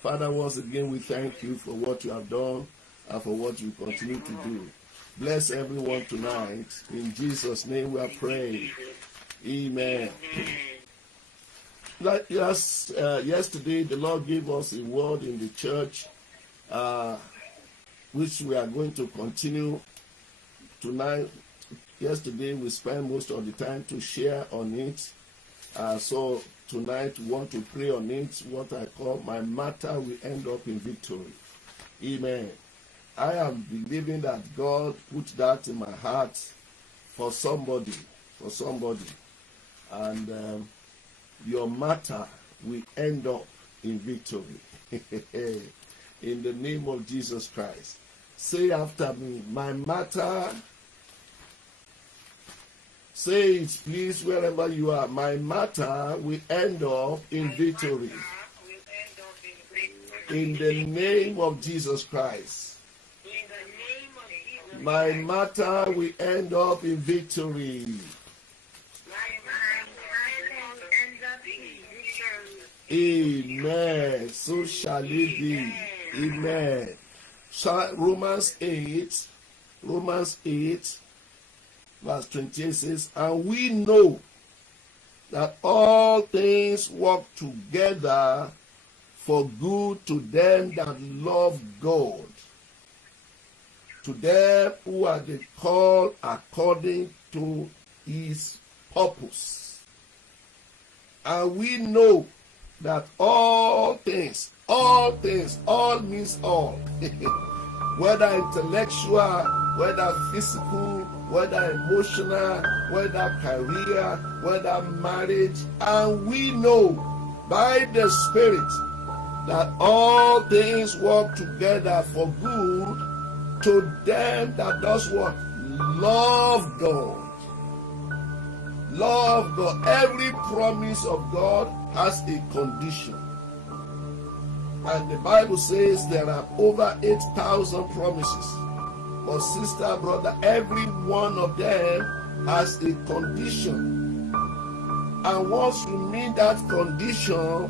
Father, once again, we thank you for what you have done and for what you continue to do. Bless everyone tonight. In Jesus' name we are praying. Amen. Yesterday, the Lord gave us a word in the church, which we are going to continue tonight. Yesterday, we spent most of the time to share on it. So tonight, we want to pray on it, what I call my matter will end up in victory. Amen. I am believing that God put that in my heart for somebody. And your matter will end up in victory. In the name of Jesus Christ. Say after me, my matter. Say it, please, wherever you are. My matter will end up in victory. In the name of Jesus Christ. My matter will end up in victory. Amen. So shall it be. Amen. Romans 8, verse 28 says, and we know that all things work together for good to them that love God, to them who are the called according to his purpose. And we know that all things, all means all, whether intellectual, whether physical, whether emotional, whether career, whether marriage, and we know by the Spirit that all things work together for good to them that does what? Love God. Love God. Every promise of God has a condition. And the Bible says there are over 8,000 promises. But sister, brother, every one of them has a condition. And once you meet that condition,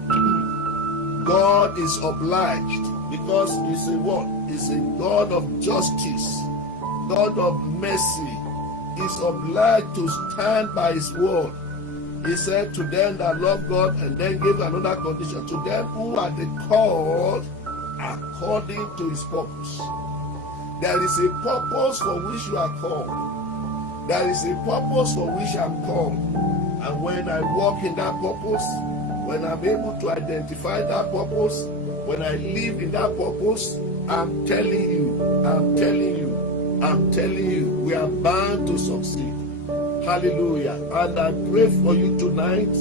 God is obliged. Because he's a what? He's a God of justice, God of mercy. He's obliged to stand by his word. He said to them that love God, and then gave another condition. To them who are the called according to his purpose. There is a purpose for which you are called. There is a purpose for which I'm called. And when I walk in that purpose, when I'm able to identify that purpose, when I live in that purpose, I'm telling you, we are bound to succeed. Hallelujah. And I pray for you tonight.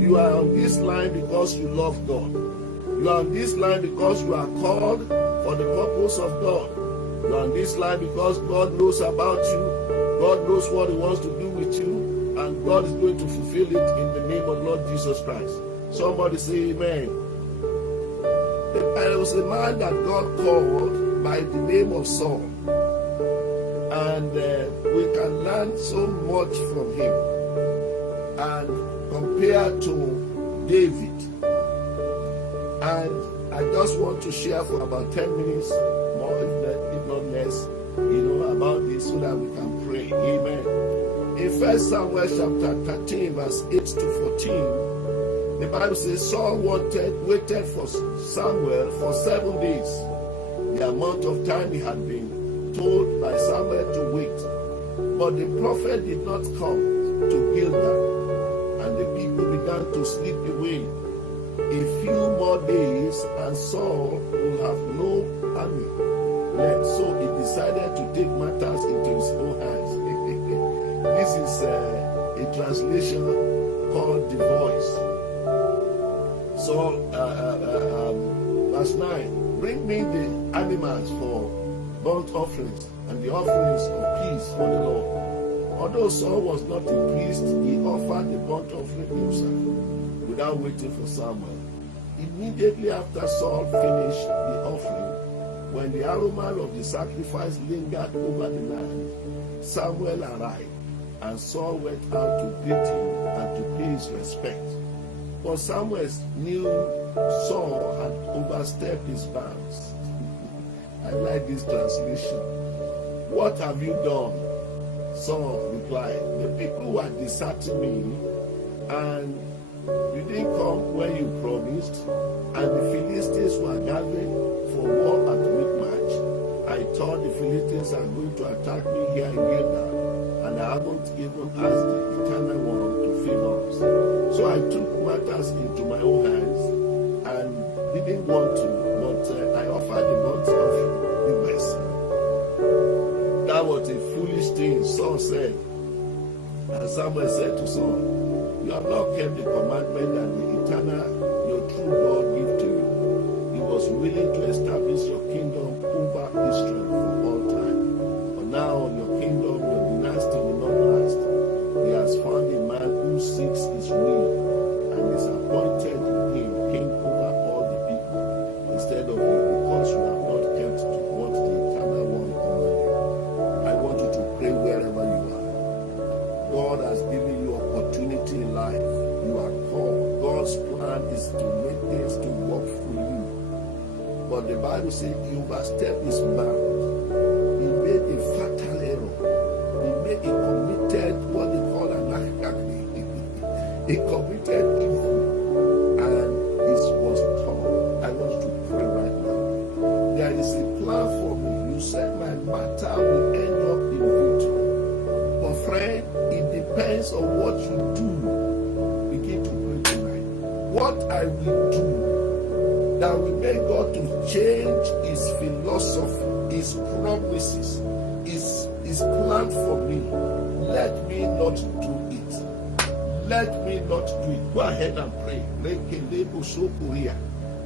You are on this line because you love God. You are on this line because you are called for the purpose of God. You are on this line because God knows about you. God knows what he wants to do with you. And God is going to fulfill it in the name of Lord Jesus Christ. Somebody say amen. There was a man that God called by the name of Saul. And we can learn so much from him. And compared to David. And I just want to share for about 10 minutes more, if not less, about this so that we can pray. Amen. In 1 Samuel chapter 13, verse 8 to 14, the Bible says Saul waited for Samuel for 7 days. The amount of time he had been told by Samuel to wait. But the prophet did not come to Gilgal, and the people began to slip away. A few more days, and Saul will have no army left. So he decided to take matters into his own hands. This is a translation called The Voice. So, verse 9, bring me the animals for burnt offerings and the offerings of peace for the Lord. Although Saul was not a priest, he offered the burnt offering himself without waiting for Samuel. Immediately after Saul finished the offering, when the aroma of the sacrifice lingered over the land, Samuel arrived, and Saul went out to greet him and to pay his respect. But Samuel knew Saul had overstepped his bounds. I like this translation. What have you done? Saul replied, the people were deserting me, and you didn't come when you promised, and the Philistines were gathering for war at Michmash. I thought the Philistines are going to attack me here in Gilgal, and I haven't even asked the Eternal One to favor us. So I took matters into my own hands and didn't want to, but I offered the burnt offering, the best. That was a foolish thing, Saul said. And Samuel said to Saul, you have not kept the commandment that the Eternal, your true God, gave to you. He was willing to establish your kingdom over Israel for all time. But now your kingdom, your dynasty will not last. He has found a man who seeks his will and is appointed him king over all the people instead of you, because you have not kept to what the Eternal One commanded. I want you to pray wherever you are. God has given you opportunity in life. You are called. God's plan is to make things to work for you. But the Bible says he overstepped his bound. He made a fatal error. He committed what they call an acne. He committed evil, and it was torn. I want you to pray right now. There is a plan for me. You said my matter will end up in victory. But friend, it depends on what you do. Begin to pray tonight. What I will do that will make God to change his philosophy, his promises, his plan for me. Let me not do it. Let me not do it. Go ahead and pray.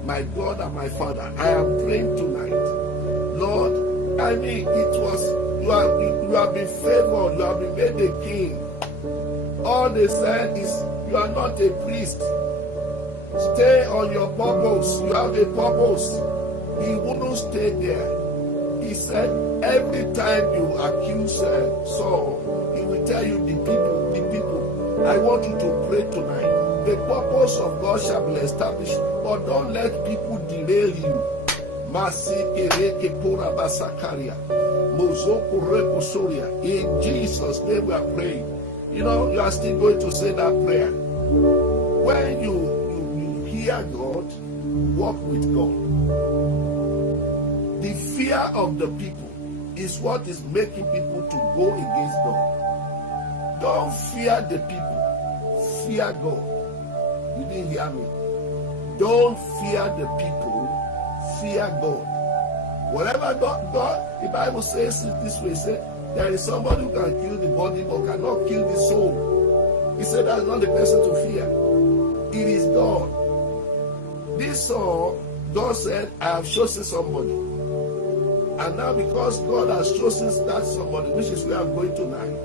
My God and my Father, I am praying tonight. Lord, I mean, it was, you have been favored, you have been made a king. All they said is, you are not a priest. Stay on your purpose. You have a purpose. He wouldn't stay there. He said, every time you accuse Saul, he will tell you the people. I want you to pray tonight. The purpose of God shall be established, but don't let people derail you. In Jesus' name we are praying. You know, you are still going to say that prayer. When you hear God, walk with God. The fear of the people is what is making people to go against God. Don't fear the people. Fear God. You didn't hear me. Don't fear the people. Fear God. Whatever God, the Bible says it this way, say, there is somebody who can kill the body but cannot kill the soul. He said that's not the person to fear. It is God. This Saul, God said, I have chosen somebody. And now because God has chosen that somebody, which is where I'm going tonight,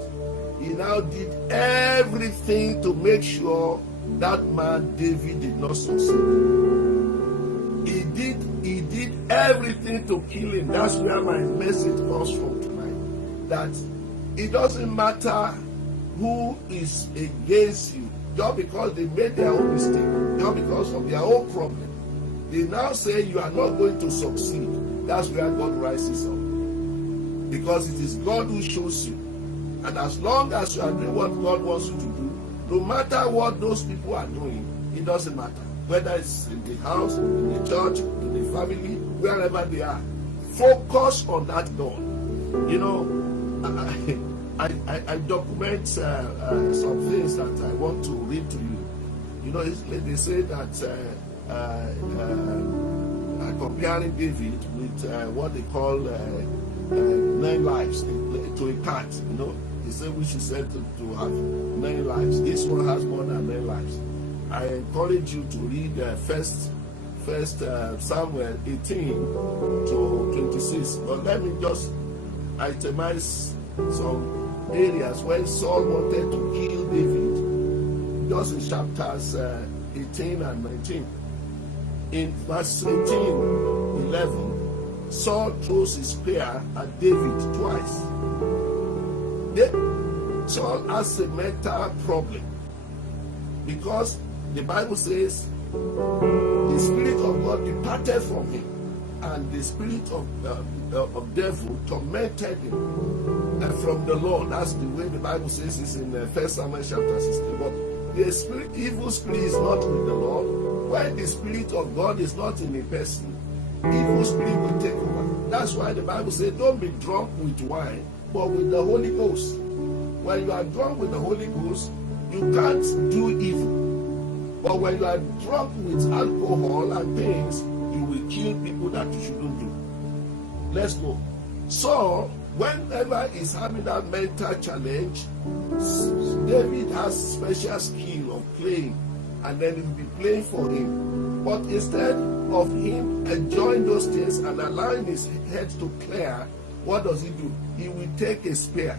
he now did everything to make sure that man David did not succeed. He did everything to kill him. That's where my message comes from tonight. That it doesn't matter who is against you, just because they made their own mistake, just because of their own problem. They now say you are not going to succeed. That's where God rises up. Because it is God who shows you. And as long as you are doing what God wants you to do, no matter what those people are doing, it doesn't matter. Whether it's in the house, in the church, in the family, wherever they are. Focus on that God. You know, I document some things that I want to read to you. You know, they say that comparing David with what they call 9 lives to a cat. You know, they say we should say to have 9 lives. This one has more than 9 lives. I encourage you to read first Samuel 18 to 26. But let me just itemize some areas where Saul wanted to kill David, just in chapters 18 and 19. In verse 18, 11, Saul throws his spear at David twice. Saul has a mental problem because the Bible says the Spirit of God departed from him, and the spirit of devil tormented him from the Lord. That's the way the Bible says it's in 1 Samuel chapter 16. But the evil spirit is not with the Lord. When the Spirit of God is not in a person, evil spirit will take over. That's why the Bible says, don't be drunk with wine, but with the Holy Ghost. When you are drunk with the Holy Ghost, you can't do evil. But when you are drunk with alcohol and things, you will kill people that you shouldn't do. Let's go. So, whenever he's having that mental challenge, David has special skill of playing, and then he will be playing for him. But instead of him enjoying those things and allowing his head to clear, what does he do? He will take a spear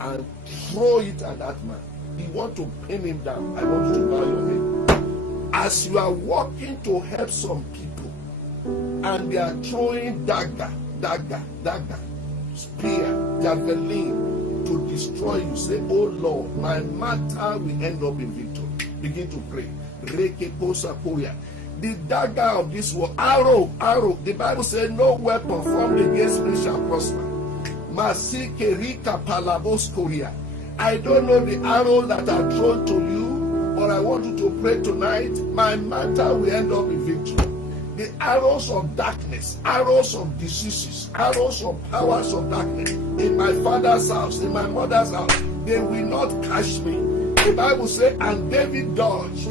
and throw it at that man. He wants to pin him down. I want you to bow your head. As you are walking to help some people, and they are throwing dagger, spear, javelin to destroy you, say, oh Lord, my matter will end up in victory. Begin to pray. The dagger of this world, arrow. The Bible says, no weapon formed against me shall prosper. I don't know the arrows that are thrown to you, but I want you to pray tonight. My matter will end up in victory. The arrows of darkness, arrows of diseases, arrows of powers of darkness in my father's house, in my mother's house, they will not catch me. The Bible says, and David dodged.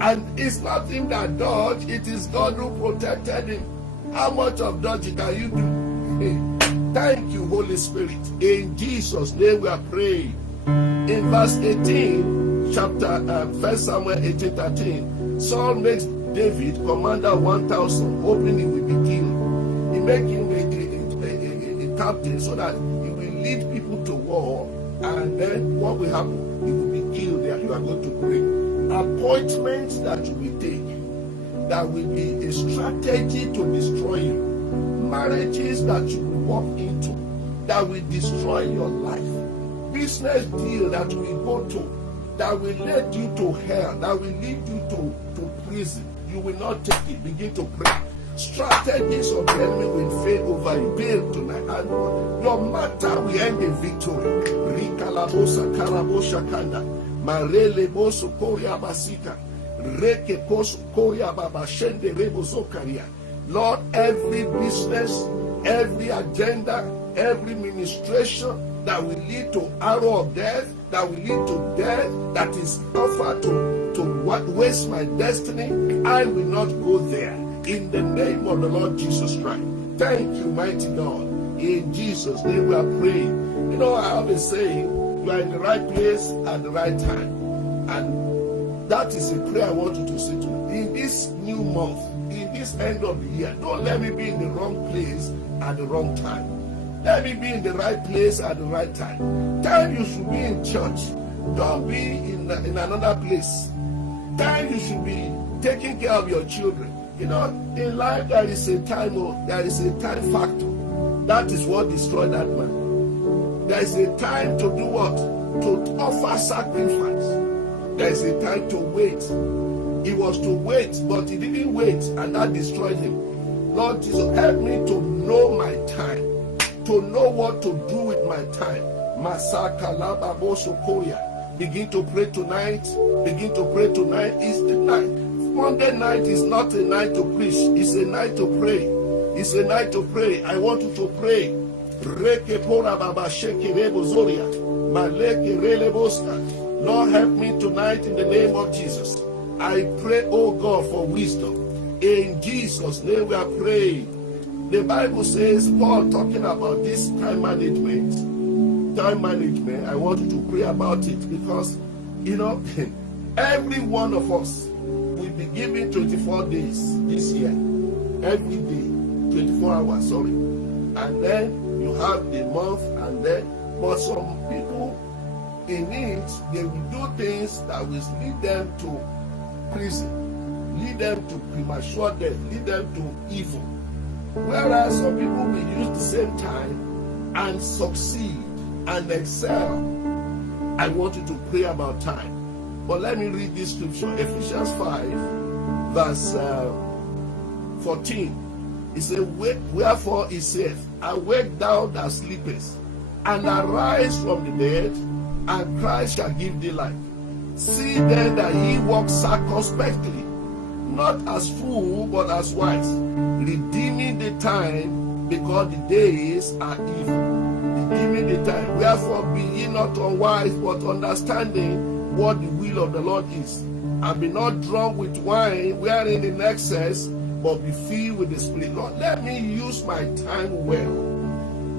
And it's not him that dodged, it is God who protected him. How much of dodging can you do? Thank you, Holy Spirit. In Jesus' name we are praying. In verse 18, chapter 1 Samuel 18:13, Saul makes David commander 1,000, hoping he will be killed. He makes him a captain so that he will lead people to war, and then what will happen? He will be killed there. You are going to pray. Appointments that you will take, that will be a strategy to destroy you. Marriages that you will walk into, that will destroy your life. Business deal that will go to, that will lead you to hell, that will lead you to prison. You will not take it. Begin to pray. Strategies of the enemy will fail over you. Fail tonight. And your matter will end in victory. Rikalabosa karabosha kanda. Marele boso koria basika. Reke poso koria babashende reboso karia. Lord, every business, every agenda, every ministration that will lead to arrow of death, that will lead to death, that is offered to waste my destiny, I will not go there. In the name of the Lord Jesus Christ. Thank you, mighty God. In Jesus' name we are praying. You know, I always say, you are in the right place at the right time. And that is a prayer I want you to say to me. In this new month, in this end of the year, don't let me be in the wrong place at the wrong time. Let me be in the right place at the right time. Time you should be in church. Don't be in another place. Time you should be taking care of your children. You know, in life there is a time factor. That is what destroyed that man. There is a time to do what? To offer sacrifice. There is a time to wait. He was to wait, but he didn't wait, and that destroyed him. Lord Jesus, help me to know my time, to know what to do with my time. Begin to pray tonight. Begin to pray tonight. It's the night. Monday night is not a night to preach. It's a night to pray. It's a night to pray. I want you to pray. Lord, help me tonight in the name of Jesus. I pray, oh God, for wisdom. In Jesus' name we are praying. The Bible says, Paul talking about this time management. Time management, I want you to pray about it because, you know, every one of us will be given 24 days this year. Every day, 24 hours, sorry. And then you have the month, and then, but some people in it, they will do things that will lead them to prison, lead them to premature death, lead them to evil. Whereas some people will use the same time and succeed and excel. I want you to pray about time. But let me read this scripture, Ephesians 5, verse 14. He said, wherefore he saith, awake thou that sleepest, and arise from the dead, and Christ shall give thee light. See then that ye walk circumspectly, not as fools, but as wise, redeeming the time, because the days are evil. Redeeming the time. Wherefore be ye not unwise, but understanding what the will of the Lord is. And be not drunk with wine, wherein in excess, but be filled with the Spirit. Lord, let me use my time well.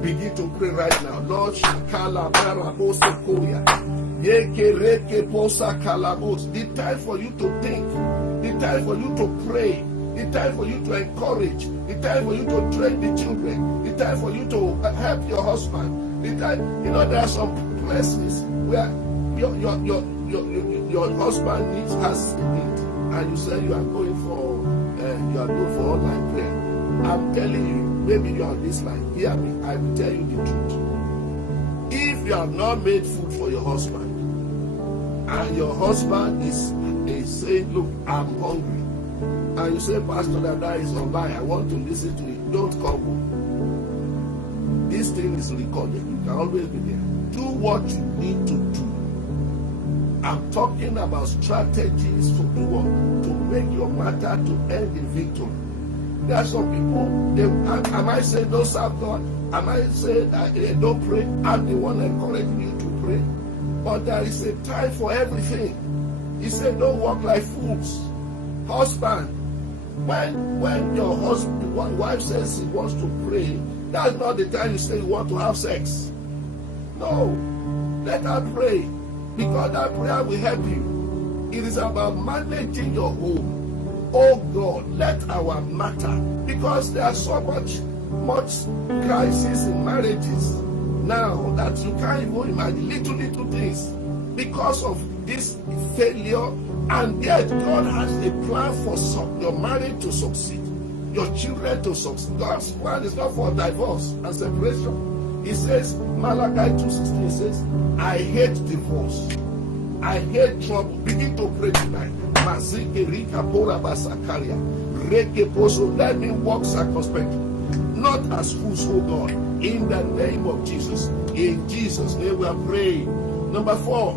Begin to pray right now. Lord, Shakala Barabosekoya. The time for you to think, the time for you to pray, the time for you to encourage, the time for you to train the children, the time for you to help your husband. The time, there are some places where your husband has need, and you say you are going for online prayer. I'm telling you, maybe you are on this line. Hear me. I will tell you the truth. If you have not made food for your husband, and your husband is saying, look, I'm hungry, and you say, Pastor, that is online, I want to listen to it, don't come home. This thing is recorded. You can always be there. Do what you need to do. I'm talking about strategies to do what? To make your matter to end in victory. There are some people, am I saying don't serve God? Am I saying that don't pray? I'm the one encouraging you to pray. But there is a time for everything. He said, don't walk like fools. Husband, when your husband, one wife says he wants to pray, that's not the time you say you want to have sex. No, let her pray, because that prayer will help you. It is about managing your home. Oh God, let our matter, because there are so much crisis in marriages now that you can't even imagine, little things, because of this failure. And yet God has a plan for your marriage to succeed, your children to succeed. God's plan is not for divorce and separation. He says, Malachi 2:16 says, I hate divorce, I hate trouble. Begin to pray tonight. Let me walk circumspectly, not as fools, oh God, in the name of Jesus. In Jesus' name we are praying. Number 4,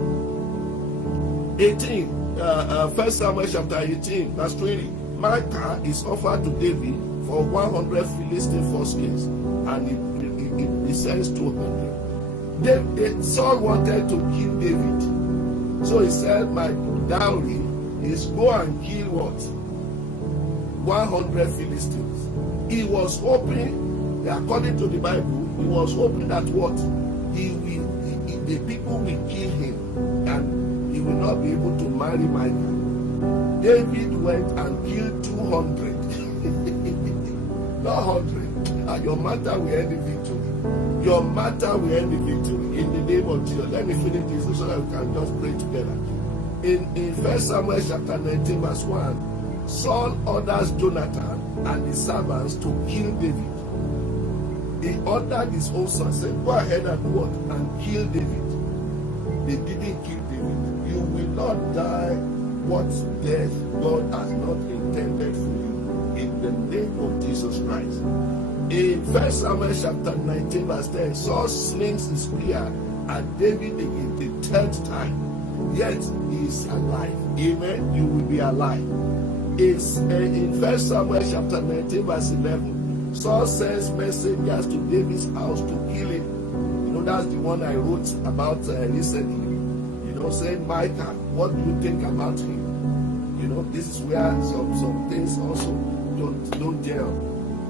18. 1 Samuel chapter 18, verse 20. Micah is offered to David for 100 Philistine foreskins, and he sends 200. Saul wanted to kill David, so he said, my dowry is go and kill what? 100 Philistines. He was hoping, according to the Bible, he was hoping that what? The people will kill him, and he will not be able to marry Micah. David went and killed 200. Not 100. And your matter will end in victory. Your matter will end in victory. In the name of Jesus. Let me finish this so that we can just pray together. In 1 Samuel chapter 19, verse 1, Saul orders Jonathan and his servants to kill David. He ordered his own son, said, go ahead and what? And kill David. They didn't kill David. You will not die what death God has not intended for you. In the name of Jesus Christ. In 1 Samuel chapter 19, verse 10, Saul slings his spear at David again the 3rd time. Yet he is alive. Amen. You will be alive. It's in 1 Samuel chapter 19, verse 11. Saul sends messengers to David's house to kill him. That's the one I wrote about recently. Saying, Micah, what do you think about him? This is where some things also don't gel.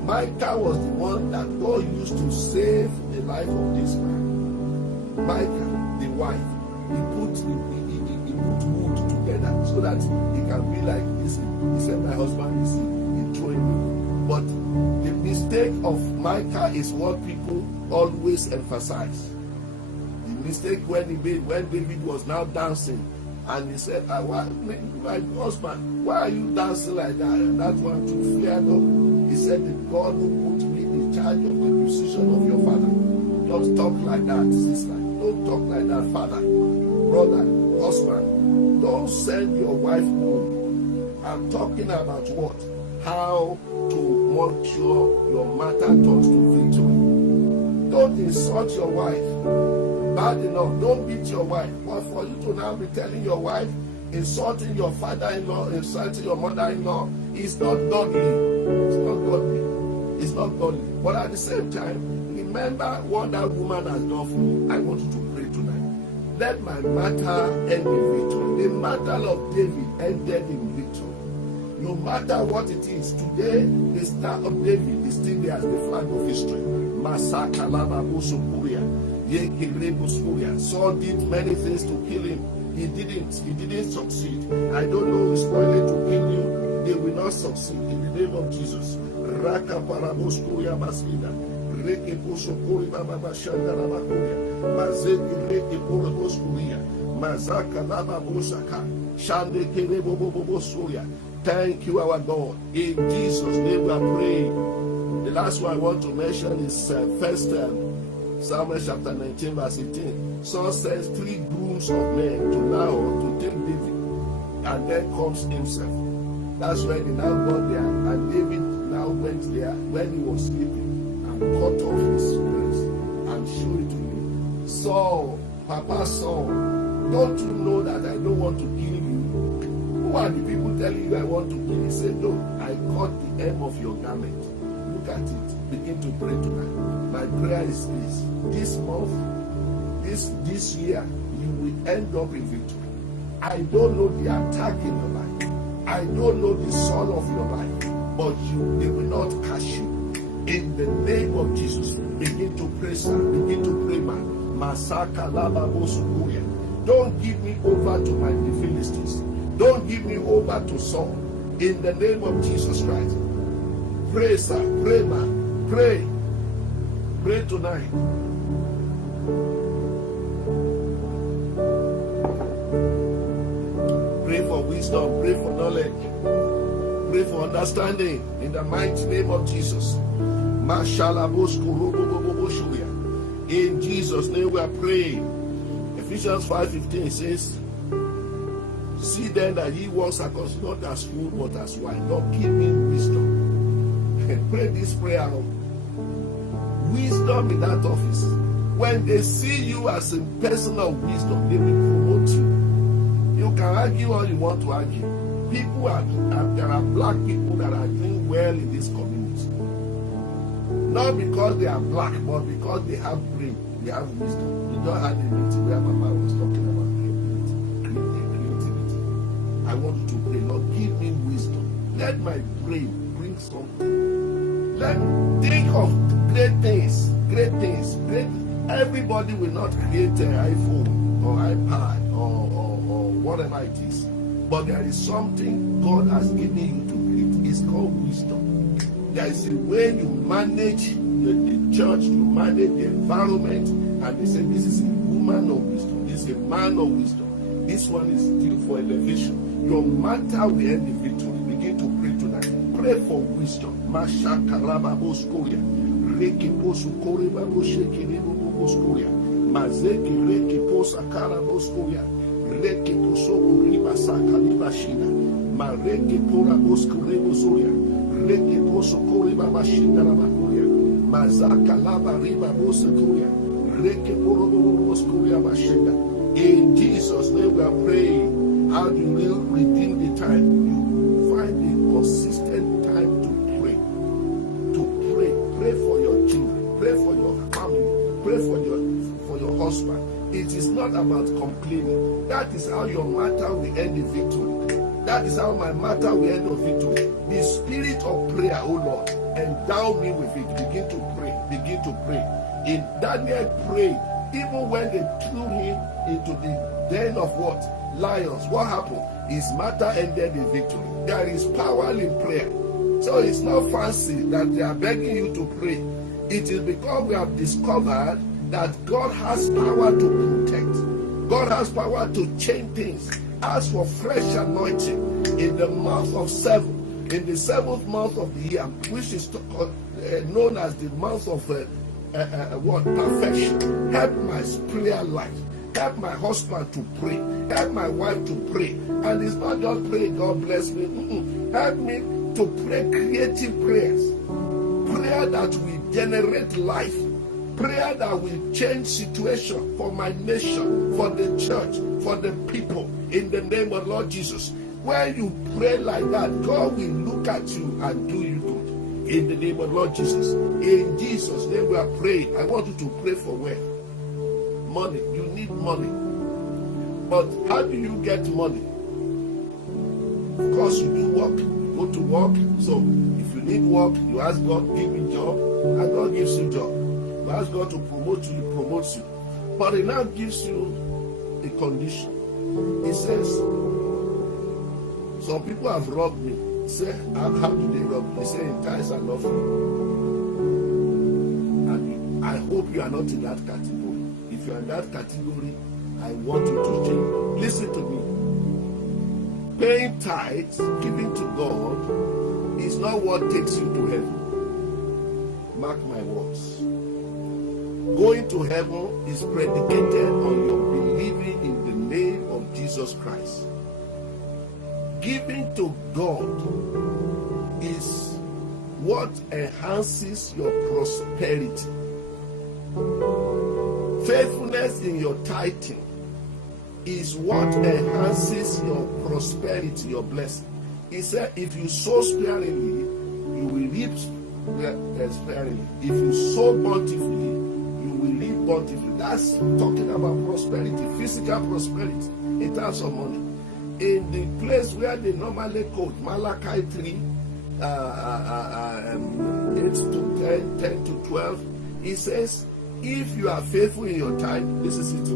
Micah was the one that God used to save the life of this man. Micah, the wife, he put wood together so that he can be like this. He said, my husband is throwing me. But the mistake of Micah is what people always emphasize. The mistake when David was now dancing, and he said, my husband, why are you dancing like that? And that one too flared up. He said, the God who put me in charge of the position of your father. Don't talk like that, sister. Don't talk like that, father, brother, husband. Don't send your wife home I'm talking about what? How to make sure your matter turns to victory. Don't insult your wife. Bad enough. Don't beat your wife. But for you to now be telling your wife, insulting your father-in-law, insulting your mother-in-law, is not godly. It's not godly. It's not godly. But at the same time, remember what that woman has done for you. I want you to pray tonight. Let my matter end in victory. The matter of David ended in victory. No matter what it is, today the star of David is still there as the flag of history. Masaka Lababusukuria, Yekirebusuria. Saul did many things to kill him. He didn't succeed. I don't know who's spoiling to kill you. They will not succeed in the name of Jesus. Raka Parabuskuria Basida. Reke Pusukuri Baba Shandarabakuria. Mazeki Reke Purabuskuria. Mazaka Lababusaka. Shande Kerebobobosuria. Thank you, our God. In Jesus' name we are praying. The last one I want to mention is First Samuel chapter 19, verse 18. Saul sends 3 groups of men to Nahor to take David, and then comes himself. That's when they now got there, and David now went there when he was sleeping and cut off his dress and showed it to him. Saul, Papa Saul, don't you know that I don't want to kill you? Who are the people telling you I want to kill you? He said, no, I cut the hem of your garment. Look at it. Begin to pray tonight. My prayer is this month, this year, you will end up in victory. I don't know the attack in your life. I don't know the soul of your life, but they will not catch you. In the name of Jesus, begin to pray, sir. Begin to pray, man. Masaka laba bosukuya. Don't give me over to my Philistines. Don't give me over to Saul. In the name of Jesus Christ. Pray, sir. Pray, man. Pray. Pray tonight. Pray for wisdom. Pray for knowledge. Pray for understanding. In the mighty name of Jesus. In Jesus' name we are praying. Ephesians 5:15 says, see then that ye walk circumcised, not as food but as wine. Lord, give me wisdom. Pray this prayer of wisdom in that office. When they see you as a person of wisdom, they will promote you. You can argue all you want to argue. There are black people that are doing well in this community. Not because they are black, but because they have brain, they have wisdom. You don't have the meeting where Mama was talking about creativity. I want you to pray, Lord, give me wisdom. Let my brain bring something. Let me think of great things. Everybody will not create an iPhone or iPad or whatever it is. But there is something God has given you to create. It's called wisdom. There is a way you manage the church, you manage the environment, and they say this is a woman of wisdom, this is a man of wisdom. This one is due for elevation. Your matter will end in victory. Begin to pray tonight. Pray for wisdom. Mashaka rababoskoria. Reki posukore babosheke reboboskoria. Mazeki reki posakara boskoria. Reki posokuri basaka libashina. Mareki pora boskore bozoria. Reki posokore babashinda rabakoria. Mazaka laba riba boskoria. Reki poro boskoria bashinda. In Jesus' name we are praying. How do you redeem the time? You find a consistent time to pray. Pray for your children. Pray for your family. Pray for your husband. It is not about complaining. That is how your matter will end in victory. That is how my matter will end in victory. The spirit of prayer, oh Lord, endow me with it. Begin to pray. Begin to pray. In Daniel prayed, even when they threw him into the den of what? Lions. What happened? His matter ended in victory. There is power in prayer. So it's not fancy that they are begging you to pray. It is because we have discovered that God has power to protect. God has power to change things. As for fresh anointing, in the month of 7, in the 7th month of the year, which is known as the month of perfection, help my prayer life. help my husband to pray, help my wife to pray. And it's not just pray, God bless me. Help me to pray creative prayers. Prayer that will generate life. Prayer that will change situation for my nation, for the church, for the people, in the name of Lord Jesus. When you pray like that, God will look at you and do you good. In the name of Lord Jesus. In Jesus' name we are praying. I want you to pray for wealth. Money. You need money. But how do you get money? Of course, you do work. You go to work. So if you need work, you ask God, give me job. And God gives you job. You ask God to promote you, He promotes you. But He now gives you a condition. He says, some people have robbed me. Say, how do they rob me? They say, in tithes and offering. And I hope you are not in that category. If you are in that category, I want you to change. Listen to me. Paying tithes, giving to God, is not what takes you to heaven. Mark my words. Going to heaven is predicated on your believing in the name of Jesus Christ. Giving to God is what enhances your prosperity. Faithfulness in your tithing is what enhances your prosperity, your blessing. He said, if you sow sparingly, you will reap sparingly. If you sow bountifully, you will reap bountifully. That's talking about prosperity, physical prosperity in terms of money. In the place where they normally quote Malachi 3, 8 to 10, 10 to 12, he says, if you are faithful in your time, this is it.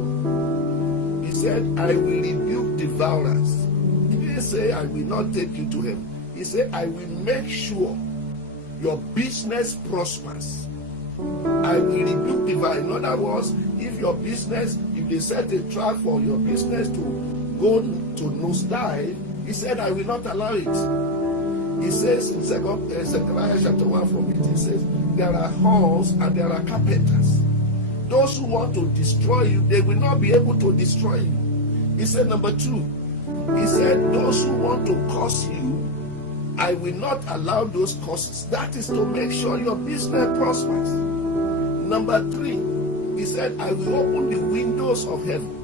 He said, I will rebuke devourers. He didn't say, I will not take you to heaven. He said, I will make sure your business prospers. I will rebuke devourers. In other words, if your business, if they set a trap for your business to go to nosedive, he said, I will not allow it. He says in Zechariah chapter 1 from it, he says, there are horns and there are carpenters. Those who want to destroy you, they will not be able to destroy you. He said, number 2, he said, those who want to curse you, I will not allow those curses. That is to make sure your business prospers. Number 3, he said, I will open the windows of heaven.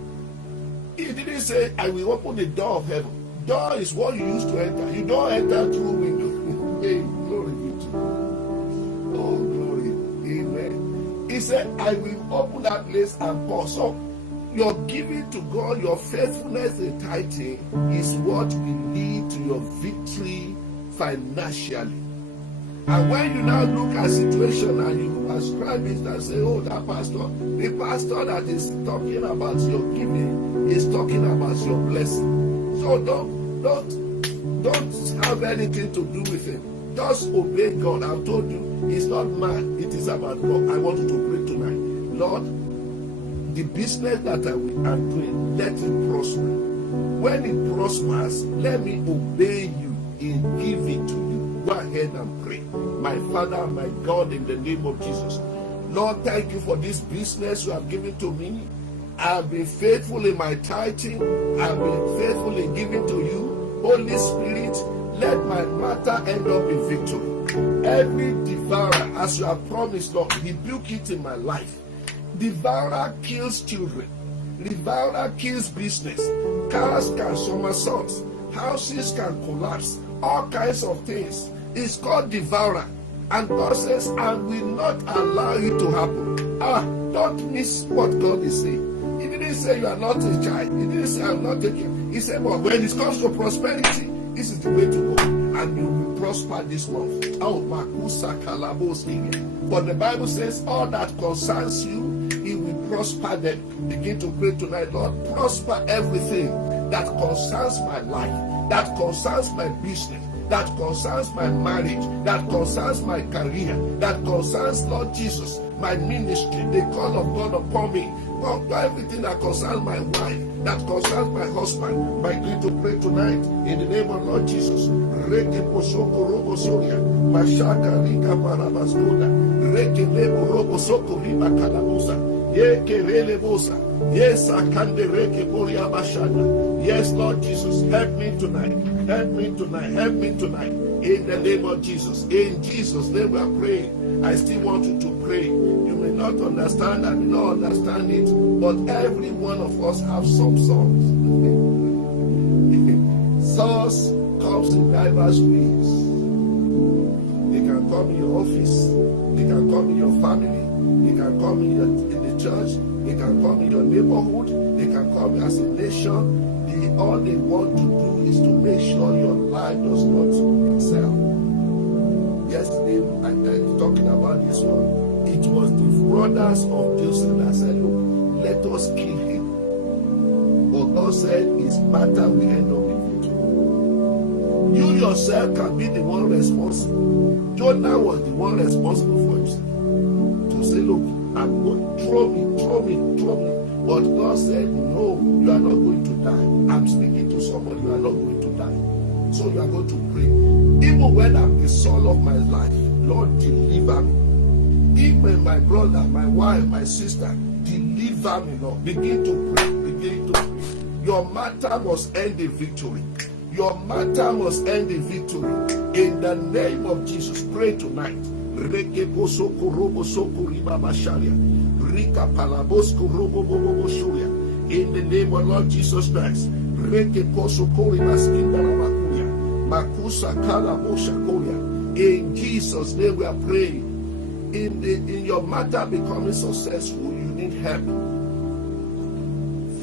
He didn't say, I will open the door of heaven. Door is what you use to enter. You don't enter through window. Hey, glory be to God. Oh, glory. Amen. He said, I will open that place and pour. So, your giving to God, your faithfulness in tithing is what will lead to your victory financially. And when you now look at situation and you ascribe it and say, oh, that pastor, the pastor that is talking about your giving is talking about your blessing. So don't have anything to do with him. Just obey God. I've told you, it's not man, it is about God. I want you to pray tonight. Lord, the business that I'm doing, let it prosper. When it prospers, let me obey you in giving to you. Go ahead and pray. My Father, my God, in the name of Jesus. Lord, thank you for this business you have given to me. I have been faithful in my tithing. I have been faithful in giving to you. Holy Spirit, let my matter end up in victory. Every devourer, as you have promised, Lord, rebuke it in my life. Devourer kills children. Devourer kills business. Cars can somersault. Houses can collapse. All kinds of things. It's called devourer. And God says, I will not allow it to happen. Don't miss what God is saying. He didn't say you are not a child. He didn't say I'm not taking. He said, but when it comes to prosperity, this is the way to go. And you will prosper this month. Oh, Makusa Kalabos. But the Bible says, all that concerns you, He will prosper them. Begin to pray tonight, Lord, prosper everything that concerns my life, that concerns my business, that concerns my marriage, that concerns my career, that concerns, Lord Jesus, my ministry, the call of God upon me, everything that concerns my wife, that concerns my husband, my going to pray tonight in the name of Lord Jesus. Reke posoko robo soria, mashaka rika parabaskoda, reke lebo robo soko riba kalabusa, ye kerele bosa, yes akande reke boria bashana. Yes, Lord Jesus, help me tonight, help me tonight, help me tonight. In the name of Jesus, in Jesus' name we are praying. I still want you to pray. You may not understand, I may not understand it, but every one of us have some songs. Songs comes in diverse ways. They can come in your office, they can come in your family, they can come in the church, they can come in your neighborhood, they can come as a nation. All they want to do is to make sure your life does not excel. Yesterday, I was talking about this one. It was the brothers of Joseph that said, look, let us kill him. But God said, his matter will end up with you. You yourself can be the one responsible. Jonah was the one responsible for himself. To say, look, I'm going to throw me. But God said, no, you are not going to die. I'm speaking to somebody, you are not going to die. So you are going to pray. Even when I'm the soul of my life, Lord, deliver me. Even my brother, my wife, my sister, deliver me, Lord. Begin to pray. Begin to pray. Your matter must end in victory. Your matter must end in victory. In the name of Jesus, pray tonight. In the name of Lord Jesus Christ. In Jesus' name we are praying. In your matter becoming successful, you need help.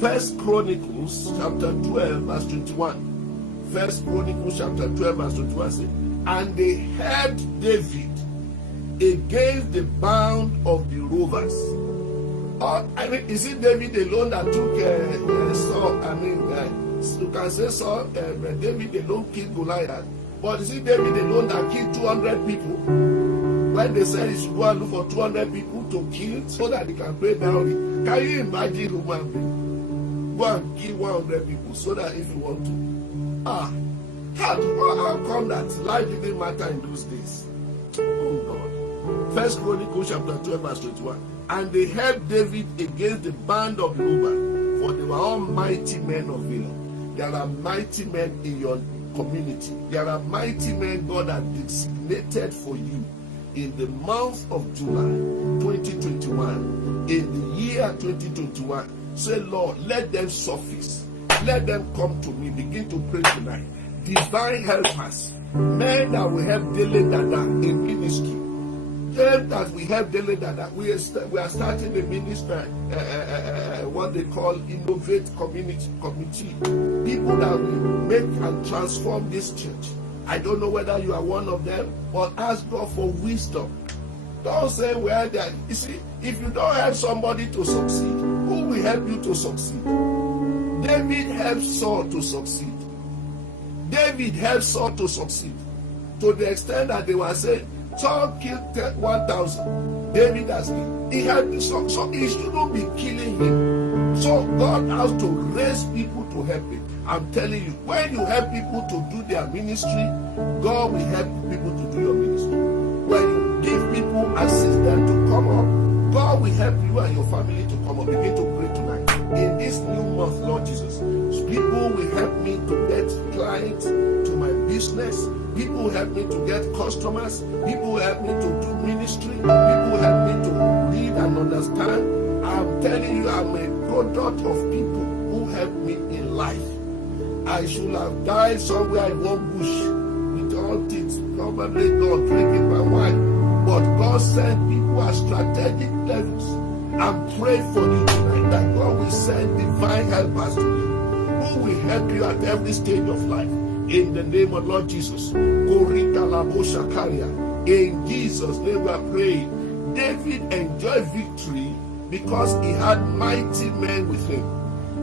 First Chronicles chapter 12 verse 21. First Chronicles chapter 12 verse 21 says, and they helped David against the band of the rovers. Is it David alone that took Saul? You can say Saul, David alone killed Goliath. But is it David alone that killed 200 people? When they said he should go and look for 200 people to kill so that he can pray dowry. Can you imagine human being? Go and kill 100 people so that if you want to. How come that life didn't matter in those days? Oh God. First Chronicles chapter 12 verse 21. And they helped David against the band of the rovers, for they were all mighty men of valor. There are mighty men in your community. There are mighty men God has designated for you in the month of July 2021. In the year 2021, say, Lord, let them surface. Let them come to me. Begin to pray tonight. Divine helpers, men that will help daily dada in ministry. Them that we help daily dada. We are starting a ministry, what they call Innovate Committee. People that will make and transform this church. I don't know whether you are one of them, but ask God for wisdom. Don't say where they are. You see, if you don't help somebody to succeed, who will help you to succeed? David helped Saul to succeed. David helped Saul to succeed. To the extent that they were saying, Saul killed 1,000. David has killed. He helped Saul, so he shouldn't be killing him. So God has to raise people to help him. I'm telling you, when you help people to do their ministry, God will help people to do your ministry. When you give people assistance to come up, God will help you and your family to come up. Begin to pray tonight. In this new month, Lord Jesus, people will help me to get clients to my business. People will help me to get customers. People will help me to do ministry. People will help me to read and understand. I'm telling you, I'm a product of people who help me in life. I should have died somewhere in one bush with all things, probably not drinking my wine. But God sent people at strategic levels. I'm praying for you tonight that God will send divine helpers to you who will help you at every stage of life. In the name of Lord Jesus. In Jesus' name we are praying. David enjoyed victory because he had mighty men with him.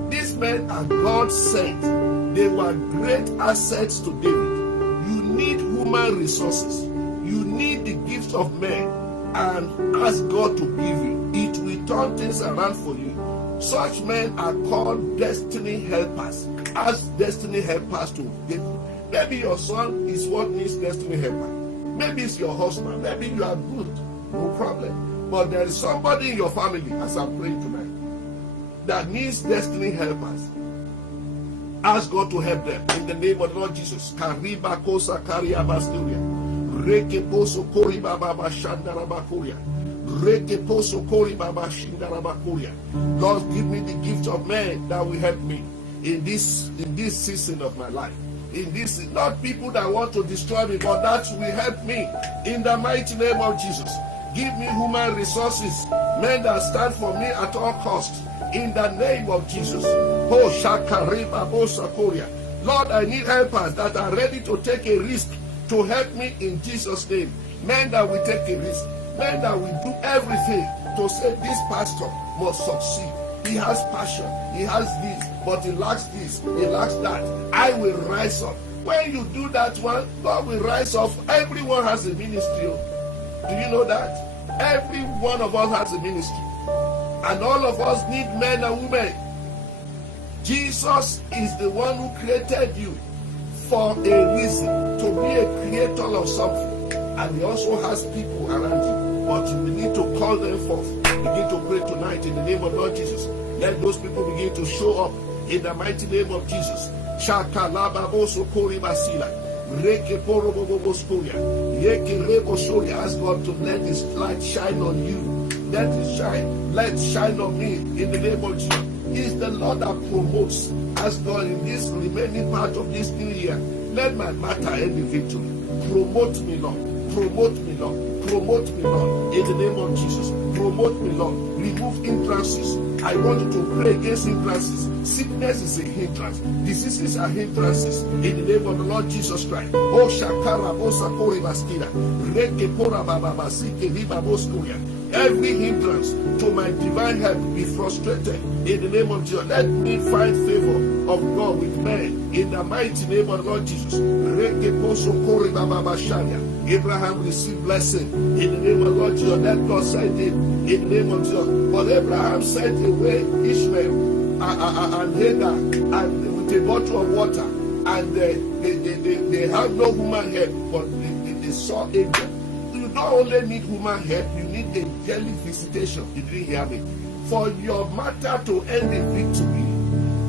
These men are God sent. They were great assets to David. You need human resources. You need the gift of men, and ask God to give you. It will turn things around for you. Such men are called destiny helpers. Ask destiny helpers to give you. Maybe your son is what needs destiny helper. Maybe it's your husband. Maybe you are good. No problem. But there is somebody in your family, as I'm praying tonight, that needs destiny helpers. Ask God to help them in the name of the Lord Jesus. Kariba kosa karia basturia. Reke poso kori baba bashandara bakuria. Reke poso kori baba shindara bakuria. God, give me the gift of men that will help me in this season of my life. In this, not people that want to destroy me, but that will help me in the mighty name of Jesus. Give me human resources, men that stand for me at all costs. In the name of Jesus. Oh, Shakariba Bosakoria. Lord, I need helpers that are ready to take a risk to help me in Jesus' name. Men that will take a risk. Men that will do everything to say this pastor must succeed. He has passion. He has this, but he lacks this. He lacks that. I will rise up. When you do that one, God will rise up. Everyone has a ministry. Do you know that? Every one of us has a ministry. And all of us need men and women. Jesus is the one who created you for a reason, to be a creator of something. And he also has people around you. But you need to call them forth. Begin to pray tonight in the name of Lord Jesus. Let those people begin to show up in the mighty name of Jesus. Shaka laba boso kori basila. Reke poro bobo boskoria. Yeke rebo shori. Ask God to let His light shine on you. Let it shine. Let it shine on me in the name of Jesus. He is the Lord that promotes. Ask God in this remaining part of this new year. Let my matter end in victory. Promote me, Lord. Promote me, Lord. Promote me, Lord. In the name of Jesus. Promote me, Lord. Remove hindrances. I want you to pray against hindrances. Sickness is a hindrance. Diseases are hindrances. In the name of the Lord Jesus Christ. Oh, Shakara, Bosakori Baskira. Reke Pora Baba Basike Riba Boskoria. Every hindrance to my divine help be frustrated in the name of Jesus. Let me find favor of God with men in the mighty name of the Lord Jesus. Abraham received blessing in the name of the Lord Jesus. Let God send him in the name of Jesus. But Abraham sent away Ishmael and Hagar and with a bottle of water, and they have no human help, but they saw angel. You not only need human help, you need angelic visitation. You didn't hear me. For your matter to end in victory,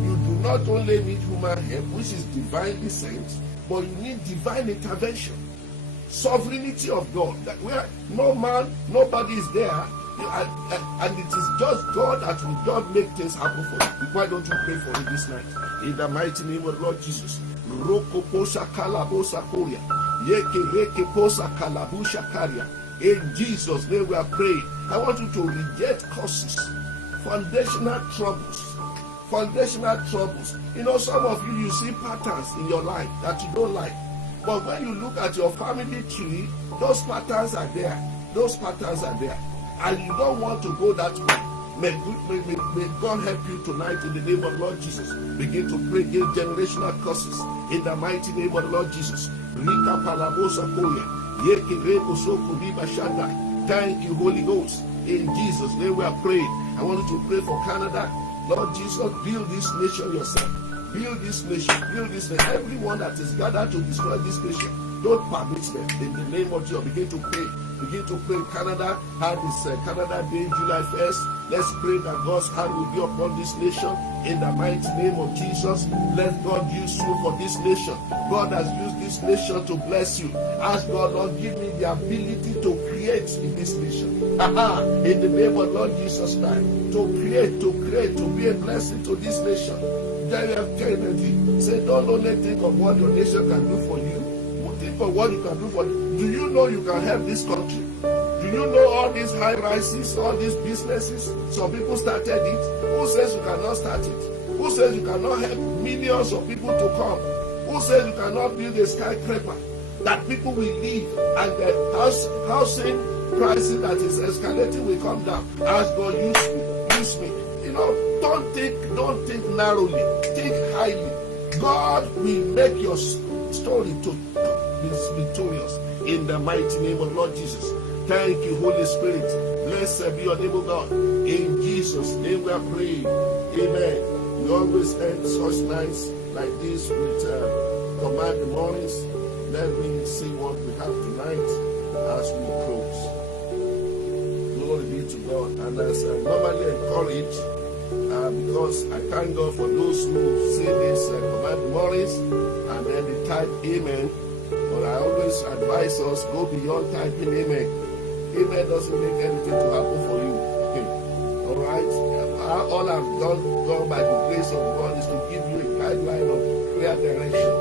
you do not only need human help, which is divinely sent, but you need divine intervention. Sovereignty of God. That where no man, nobody is there, and it is just God that will just make things happen for you. Why don't you pray for it this night? In the mighty name of the Lord Jesus. In Jesus' name we are praying. I want you to reject causes, foundational troubles. Foundational troubles. You know, some of you see patterns in your life that you don't like. But when you look at your family tree, those patterns are there. Those patterns are there. And you don't want to go that way. May God help you tonight in the name of the Lord Jesus. Begin to pray against generational curses in the mighty name of the Lord Jesus. Thank you, Holy Ghost. In Jesus' name we are praying. I want you to pray for Canada. Lord Jesus, build this nation yourself. Build this nation. Build this nation. Everyone that is gathered to destroy this nation, don't permit them. In the name of Jesus, begin to pray. Begin to pray. Canada had this Canada Day, July 1st. Let's pray that God's hand will be upon this nation. In the mighty name of Jesus, let God use you for this nation. God has used this nation to bless you. Ask God, Lord, give me the ability to create in this nation. In the name of Lord Jesus Christ, to create, to be a blessing to this nation. Kennedy said, don't only think of what your nation can do for you, but think of what you can do for you. Do you know you can help this country? Do you know all these high rises, all these businesses? Some people started it. Who says you cannot start it? Who says you cannot help millions of people to come? Who says you cannot build a skyscraper that people will live and the housing prices that is escalating will come down? Ask God, use me. You know, don't think narrowly, think highly. God will make your story to victorious in the mighty name of Lord Jesus. Thank you, Holy Spirit. Blessed be your name, O God. In Jesus' name we are praying. Amen. We always end such nights like this with command the mornings. Let me see what we have tonight as we close. Glory be to God. And as I normally encourage, because I thank God for those who say this command the mornings and then they type amen. But I always advise us, go beyond typing amen. Amen doesn't make anything to happen for you. Okay. All right? All I've done by the grace of God is to give you a guideline of prayer direction.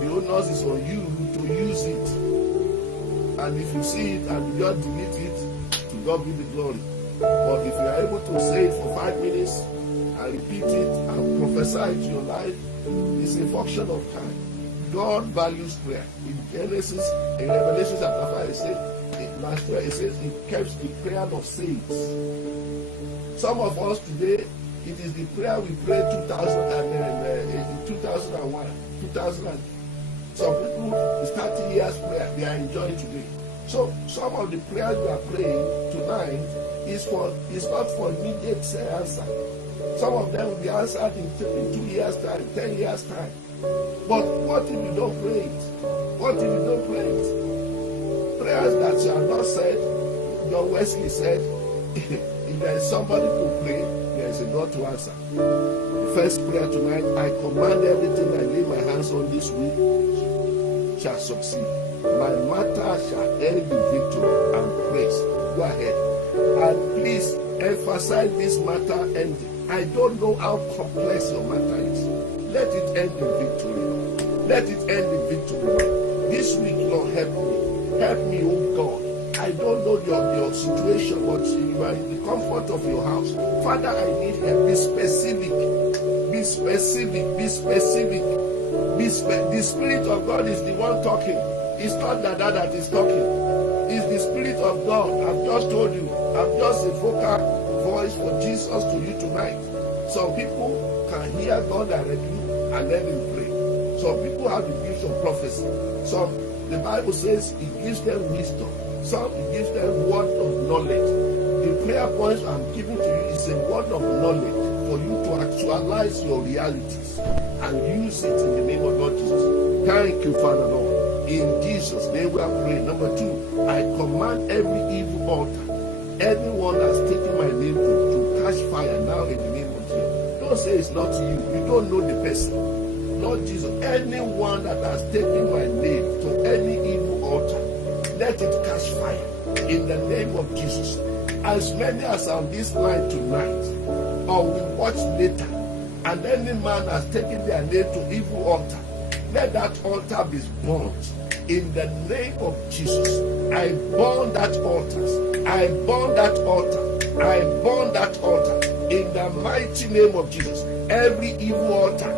The onus is on you to use it. And if you see it and you just delete it, to God be the glory. But if you are able to say it for 5 minutes and repeat it and prophesy to your life, it's a function of time. God values prayer. In Revelation chapter 5, it says it keeps the prayer of saints. Some of us today, it is the prayer we prayed in 2001, 2000. Some people, it's 30 years prayer they are enjoying today. So some of the prayers we are praying tonight is not for immediate answer. Some of them will be answered in 2 years' time, 10 years' time. But what if you don't pray it? What if you don't pray it? Prayers that are not said, John Wesley said, if there is somebody to pray, there is a God to answer. The first prayer tonight, I command everything I lay my hands on this week shall succeed. My matter shall end in victory and praise. Go ahead. And please emphasize this matter ending. I don't know how complex your matter is. Let it end in victory. Let it end in victory. This week, Lord, help me. Help me, oh God. I don't know your situation, but you are in the comfort of your house. Father, I need help. Be specific. Be specific. Be specific. The Spirit of God is the one talking. It's not that is talking. It's the Spirit of God. I've just told you. I'm just a vocal voice for Jesus to you tonight. Some people can hear God directly and then they pray. Some people have the gift of prophecy. Some, the Bible says, it gives them wisdom. Some, it gives them word of knowledge. The prayer points I'm giving to you is a word of knowledge for you to actualize your realities and use it in the name of Lord Jesus. Thank you, Father Lord. In Jesus' name we are praying. Number 2, I command every evil altar, anyone that's taken my name to catch fire now in the name of Jesus. Don't say it's not you. You don't know the person. Lord Jesus, anyone that has taken my name to any evil altar, let it catch fire in the name of Jesus. As many as are on this line tonight, or will watch later, and any man has taken their name to evil altar, let that altar be burnt in the name of Jesus. I burn that altar. I burn that altar. I burn that altar in the mighty name of Jesus. Every evil altar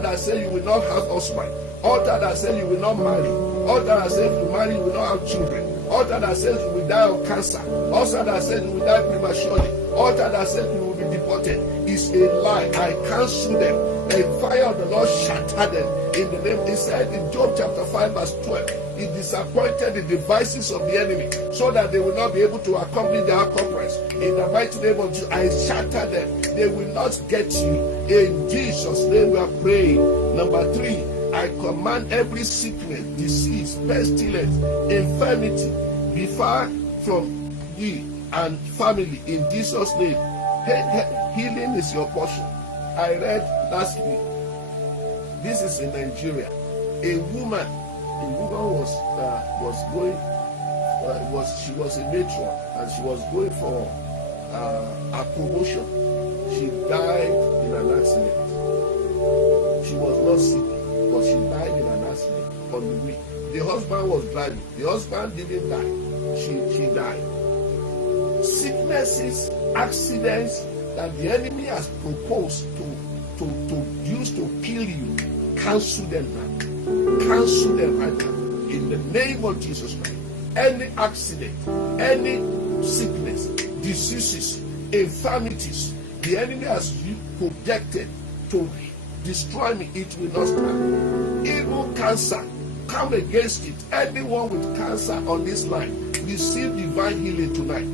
that says you will not have husband, altar that says you will not marry, altar that says you marry, you will not have children, altar that says you will die of cancer, altar that says you will die prematurely, altar that says you will be deported, is a lie. I cancel them. The fire of the Lord shattered them in the name. He said in Job chapter 5 verse 12, he disappointed the devices of the enemy so that they will not be able to accomplish their purpose. In the mighty name of Jesus, I shatter them. They will not get you. In Jesus' name we are praying. Number 3, I command every sickness, disease, pestilence, infirmity be far from you and family in Jesus' name. Healing is your portion. I read last week. This is in Nigeria. A woman she was a matron and she was going for a promotion. She died in an accident. She was not sick, but she died in an accident on the way. The husband was driving. The husband didn't die. She died. Sicknesses, accidents that the enemy has proposed to use to kill you, cancel them now. Cancel them right now. In the name of Jesus Christ. Any accident, any sickness, diseases, infirmities, the enemy has projected to destroy me, it will not stand. Even cancer, come against it. Anyone with cancer on this line, receive divine healing tonight.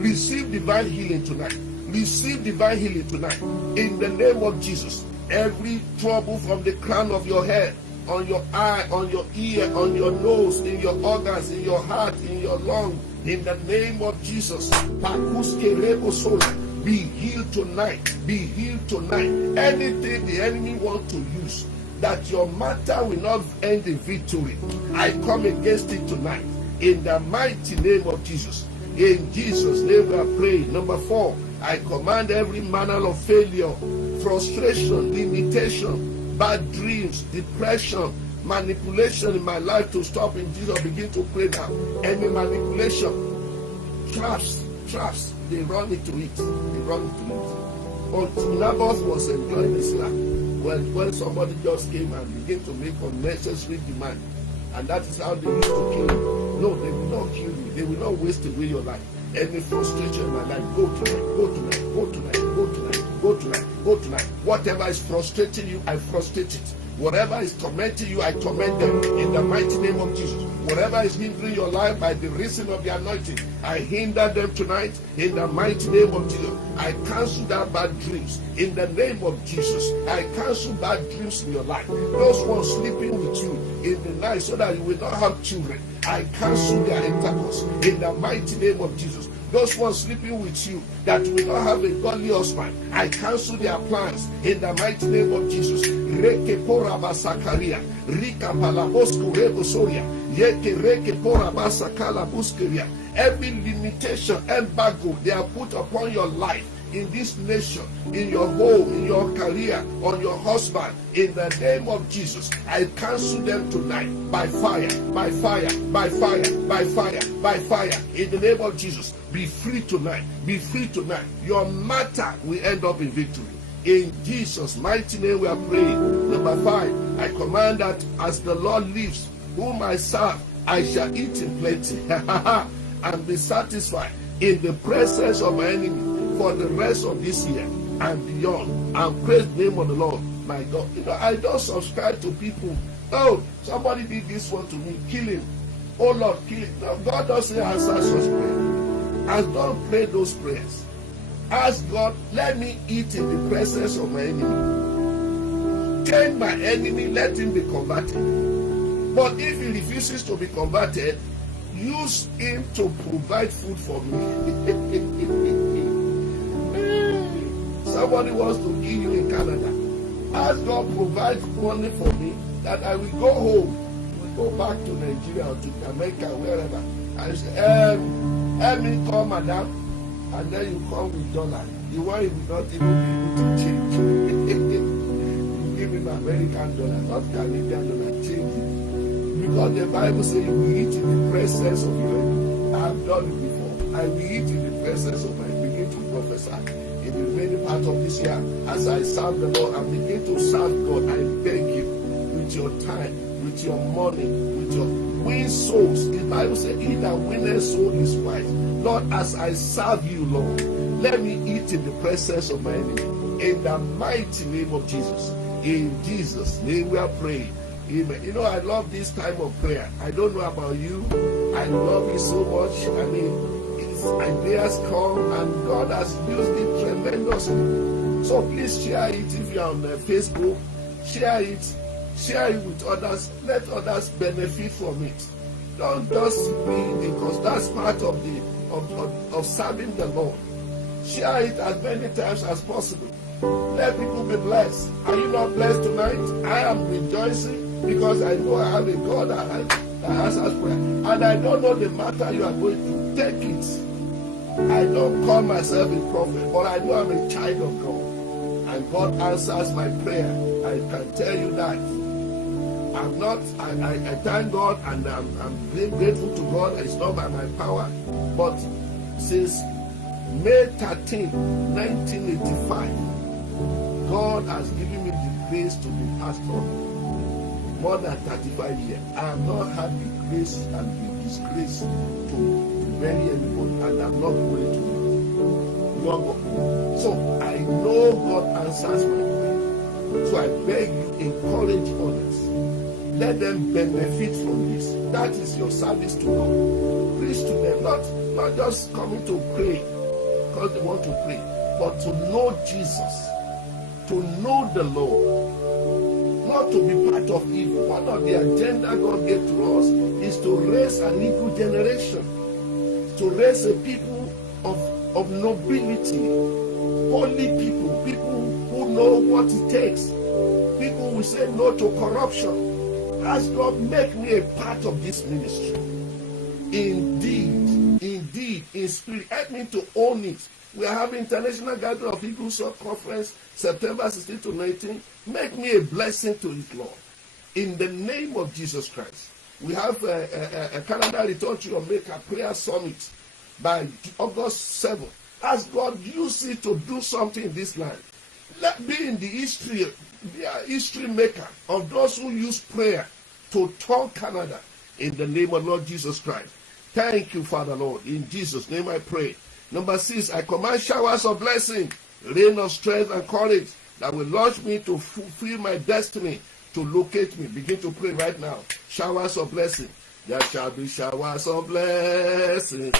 Receive divine healing tonight. Receive divine healing tonight. In the name of Jesus. Every trouble from the crown of your head, on your eye, on your ear, on your nose, in your organs, in your heart, in your lung, in the name of Jesus. Be healed tonight. Be healed tonight. Anything the enemy wants to use, that your matter will not end in victory, I come against it tonight. In the mighty name of Jesus. In Jesus' name we are praying. Number 4, I command every manner of failure, frustration, limitation, bad dreams, depression, manipulation in my life to stop in Jesus. Begin to pray now. Any manipulation, traps, they run into it. They run into it. But Naboth was enjoying his life when somebody just came and began to make unnecessary demand. And that is how they used to kill you. No, they will not kill you. They will not waste away your life. Any frustration in my life, go tonight, go tonight, go tonight, go tonight, go tonight, go tonight. Whatever is frustrating you, I frustrate it. Whatever is tormenting you, I torment them in the mighty name of Jesus. Whatever is hindering your life by the reason of the anointing, I hinder them tonight in the mighty name of Jesus. I cancel that bad dreams in the name of Jesus. I cancel bad dreams in your life. Those ones sleeping with you in the night so that you will not have children, I cancel their intercourse in the mighty name of Jesus. Those ones sleeping with you that will not have a godly husband, I cancel their plans in the mighty name of Jesus. Reke poraba sakaria, rika palabosku rebosoria, yeke reke poraba sakala buskeria. Every limitation, embargo they have put upon your life, in this nation, in your home, in your career, on your husband, in the name of Jesus, I cancel them tonight by fire, by fire, by fire, by fire, by fire. In the name of Jesus, be free tonight, be free tonight. Your matter will end up in victory. In Jesus' mighty name we are praying. Number 5, I command that as the Lord lives, whom I serve, I shall eat in plenty and be satisfied in the presence of my enemy for the rest of this year and beyond. And praise the name of the Lord, my God. I don't subscribe to people. Oh, somebody did this one to me. Kill him. Oh Lord, kill him. No, God doesn't answer such prayers. And don't pray those prayers. Ask God, let me eat in the presence of my enemy. Change my enemy, let him be converted. But if he refuses to be converted, use him to provide food for me. Somebody wants to kill you in Canada. Ask God provide money for me that I will go home, go back to Nigeria or to America, wherever. I say, help me come, madam, and then you come with dollar. The one you will not even be able to change. You give him American dollar, not Canadian dollar, change it. Because the Bible says you will eat in the presence of your enemy. I have done it before. I will eat in the presence of my enemy. Begin to prophesy. In the remaining part of this year, as I serve the Lord and begin to serve God, I beg you, with your time, with your money, with your win souls. The Bible says, he that winneth soul is wise. Lord, as I serve you, Lord, let me eat in the presence of my enemy. In the mighty name of Jesus. In Jesus' name we are praying. Amen. I love this time of prayer. I don't know about you. I love it so much. Ideas come and God has used it tremendously. So please share it if you're on Facebook. Share it with others. Let others benefit from it. Don't just be, because that's part of of serving the Lord. Share it as many times as possible. Let people be blessed. Are you not blessed tonight? I am rejoicing because I know I have a God that answers prayer. And I don't know the matter you are going through. Take it. I don't call myself a prophet, but I know I'm a child of God. And God answers my prayer. I can tell you that. I thank God and I'm grateful to God. It's not by my power. But since May 13, 1985, God has given me the grace to be pastor. More than 35 years. I have not had the grace and the disgrace to bury anybody, and I'm not going to do it. So I know God answers my prayer. So I beg you, encourage others. Let them benefit from this. That is your service to God. Preach to them, not just coming to pray because they want to pray, but to know Jesus, to know the Lord, not to be part of evil. One of the agenda God gave to us is to raise an equal generation, to raise a people of nobility, holy people, people who know what it takes, people who say no to corruption. Ask God, make me a part of this ministry. Indeed, in spirit, help me to own it. We are having International Gathering of Eagles Conference, September 16 to 19. Make me a blessing to it, Lord. In the name of Jesus Christ. We have a Canada Return to Your Maker prayer summit by August 7. Ask God, use it to do something in this land. Let be in the history, be a history maker of those who use prayer to turn Canada in the name of Lord Jesus Christ. Thank you, Father Lord. In Jesus' name I pray. Number 6, I command showers of blessing, rain of strength and courage that will launch me to fulfill my destiny, to locate me. Begin to pray right now. Showers of blessing. There shall be showers of blessing.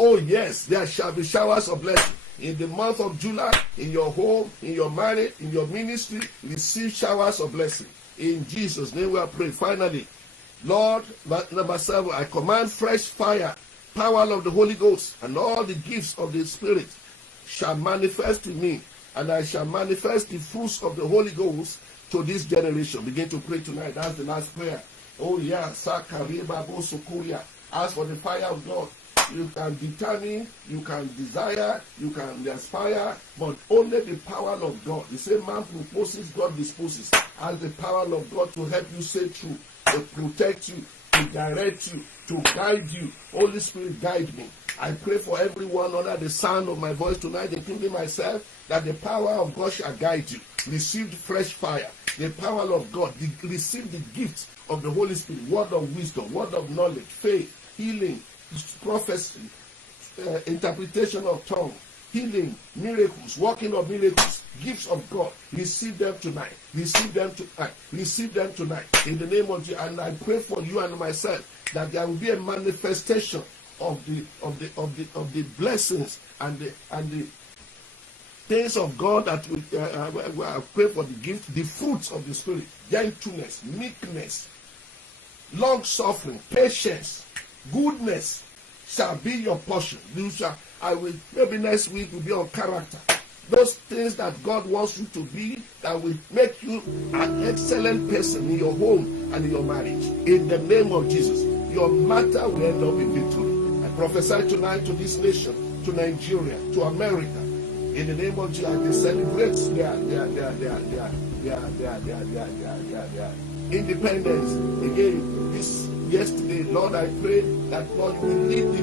Oh yes, there shall be showers of blessing. In the month of July, in your home, in your marriage, in your ministry, receive showers of blessing. In Jesus' name we are praying. Finally, Lord, number 7, I command fresh fire, power of the Holy Ghost, and all the gifts of the Spirit shall manifest in me, and I shall manifest the fruits of the Holy Ghost to this generation. Begin to pray tonight. That's the last prayer. Oh yeah, Sakariba Bosukuria. Ask for the fire of God. You can determine, you can desire, you can aspire, but only the power of God. The same man proposes, God disposes. Ask the power of God to help you say true, to protect you, to direct you, to guide you. Holy Spirit, guide me. I pray for everyone under the sound of my voice tonight, including myself, that the power of God shall guide you. Receive fresh fire. The power of God. Receive the gift of the Holy Spirit. Word of wisdom, word of knowledge, faith, healing, prophecy, interpretation of tongue, healing, miracles, working of miracles, gifts of God. Receive them tonight. Receive them tonight. Receive them tonight. In the name of Jesus. And I pray for you and myself that there will be a manifestation of the blessings and the things of God that we pray for the gift, the fruits of the Spirit, gentleness, meekness, long suffering, patience, goodness shall be your portion. Maybe next week will be on character. Those things that God wants you to be, that will make you an excellent person in your home and in your marriage. In the name of Jesus, your matter will end up in victory. I prophesy tonight to this nation, to Nigeria, to America. In the name of Jesus, they celebrate their independence again. Yesterday, Lord, I pray that God will lead the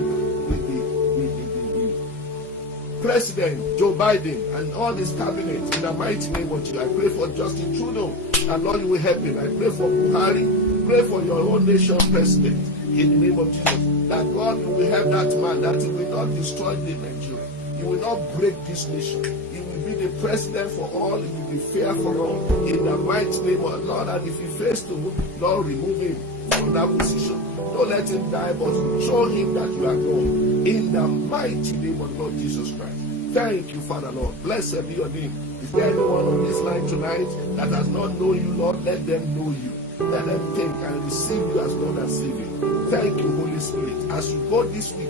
President Joe Biden and all his cabinet in the mighty name of Jesus. I pray for Justin Trudeau, and Lord, you will help him. I pray for Buhari. Pray for your own nation president in the name of Jesus. That God, you will help that man, that he will not destroy the Nigeria. You will not break this nation. He will be the president for all. He will be fair for all. In the mighty name of the Lord. And if he fails to, Lord, remove him from that position. Don't let him die, but show him that you are God. In the mighty name of Lord Jesus Christ. Thank you, Father Lord. Blessed be your name. Is there anyone on this line tonight that does not know you, Lord? Let them know you. Let them think and receive you as Lord and Savior. Thank you, Holy Spirit. As you go this week,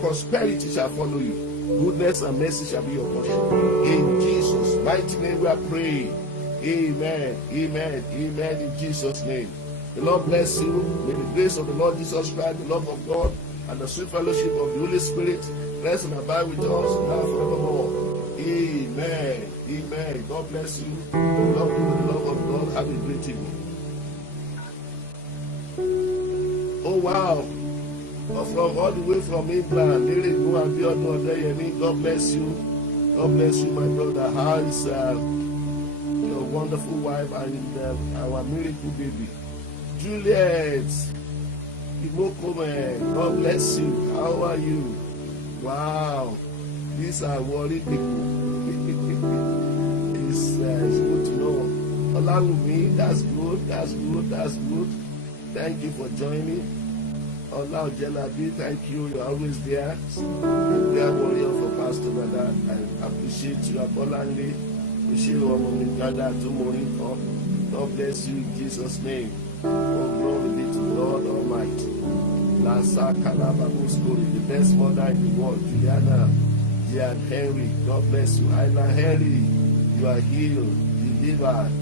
prosperity shall follow you. Goodness and mercy shall be your portion. In Jesus' mighty name we are praying. Amen. Amen. Amen. In Jesus' name. The Lord bless you. May the grace of the Lord Jesus Christ, the love of God, and the sweet fellowship of the Holy Spirit rest and abide with us now forevermore. Amen. Amen. God bless you. Love you with the love of God. Have a great evening. Oh wow. From all the way from England, God bless you. God bless you, my brother. How is your wonderful wife and our miracle baby? Juliet, God bless you. How are you? Wow, these are worried people. It's good to know. Along with me, that's good, that's good, that's good. Thank you for joining. Ola Ojelabi, thank you. You're always there. Prayer warrior for Pastor Dada. I appreciate you. Abolangli. Appreciate you. God bless you in Jesus' name. Oh, glory be to God Almighty. Lasa Kalaba Muskuri, the best mother in the world. Juliana, Gian Henry. God bless you. Aina Henry, you are healed, delivered,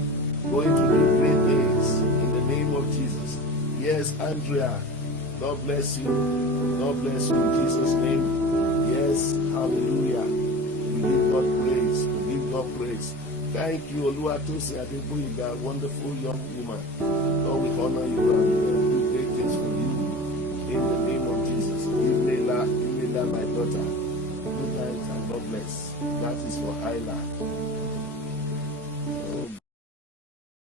going to do great things in the name of Jesus. Yes, Andrea. God bless you. God bless you in Jesus' name. Yes, hallelujah. We give God praise. We give God praise. Thank you, Oluwatosin Adeboyiga, wonderful young woman. Lord, we honor you and do great things for you in the name of Jesus. Yumela, my daughter. Good night and God bless. That is for Isla.